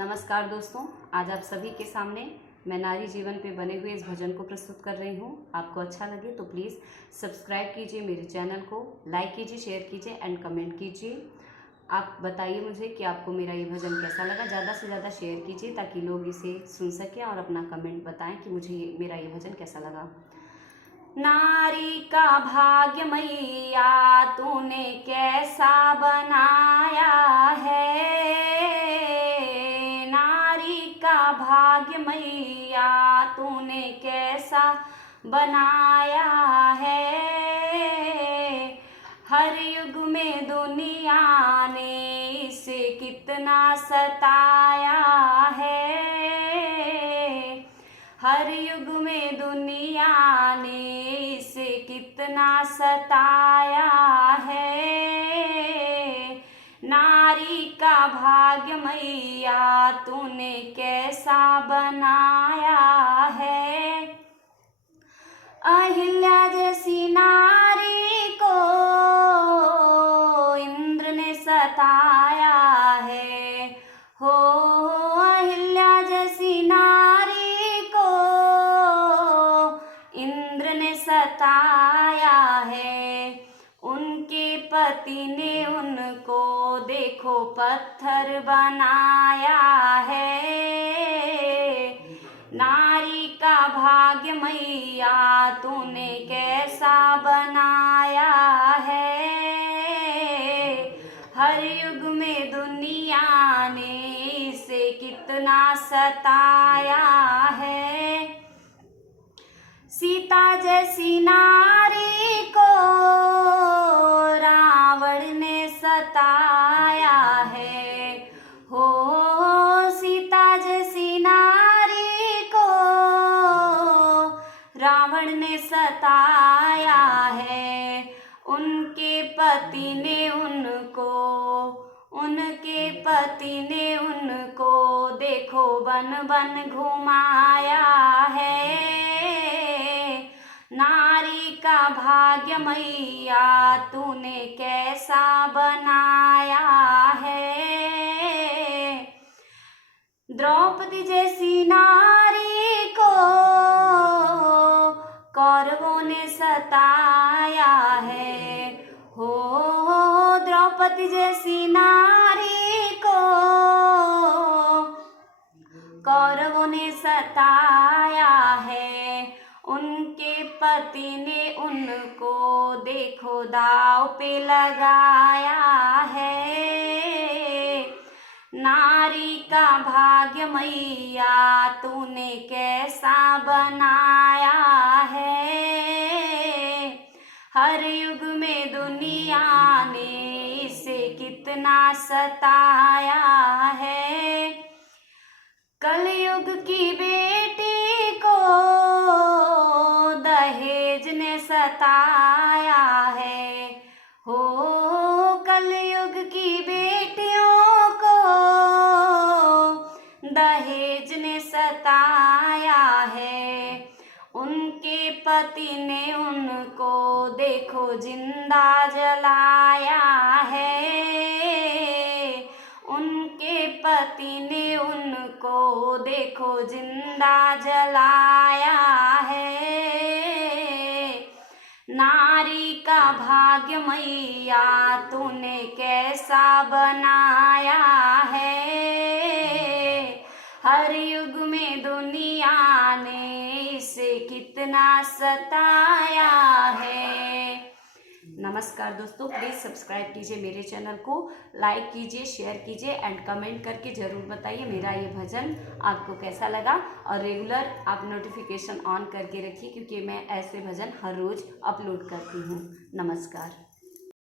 नमस्कार दोस्तों, आज आप सभी के सामने मैं नारी जीवन पे बने हुए इस भजन को प्रस्तुत कर रही हूँ। आपको अच्छा लगे तो प्लीज़ सब्सक्राइब कीजिए मेरे चैनल को, लाइक कीजिए, शेयर कीजिए एंड कमेंट कीजिए। आप बताइए मुझे कि आपको मेरा ये भजन कैसा लगा। ज़्यादा से ज़्यादा शेयर कीजिए ताकि लोग इसे सुन सकें और अपना कमेंट बताएं कि मुझे मेरा ये भजन कैसा लगा। नारी का भाग्य मैया तूने कैसा बनाया है, नारी का भाग्य मैया तूने कैसा बनाया है। हर युग में दुनिया ने इसे कितना सताया है, हर युग में दुनिया ने इसे कितना सताया है। नारी का भाग्य मैया तूने कैसा बनाया है। अहिल्या जैसी नारी को इंद्र ने सताया है, हो अहिल्या जैसी नारी को इंद्र ने सताया है। उनके पति ने उनको देखो पत्थर बनाया है। नारी का भाग्य मैया तूने कैसा बनाया है। हर युग में दुनिया ने इसे कितना सताया है। सीता जैसी नारी को रावण ने सताया है, हो सीता जैसी नारी को रावण ने सताया है। उनके पति ने उनको देखो बन बन घुमाया है। नारी का भाग्य मैया तूने कैसा बनाया है। द्रौपदी जैसी नारी को कौरवों ने सताया है, हो द्रौपदी जैसी नारी को कौरवों ने सताया है। उनके पति ने उनको देखो दाव पे लगाया है। नारी का भाग्य मैया तूने कैसा बनाया है। हर युग में दुनिया ने इसे कितना सताया है। कलयुग की बेटी को दहेज ने सताया है, हो कलयुग की बेटियों को दहेज ने सताया है। उनके पति ने उनको देखो जिंदा जलाया है। उनके पति ने उनको देखो जिंदा जलाया है। नारी का भाग्य मैया तूने कैसा बनाया है। हर युग में दुनिया ने इसे कितना सताया है। नमस्कार दोस्तों, प्लीज़ सब्सक्राइब कीजिए मेरे चैनल को, लाइक कीजिए, शेयर कीजिए एंड कमेंट करके ज़रूर बताइए मेरा ये भजन आपको कैसा लगा। और रेगुलर आप नोटिफिकेशन ऑन करके रखिए क्योंकि मैं ऐसे भजन हर रोज़ अपलोड करती हूँ। नमस्कार।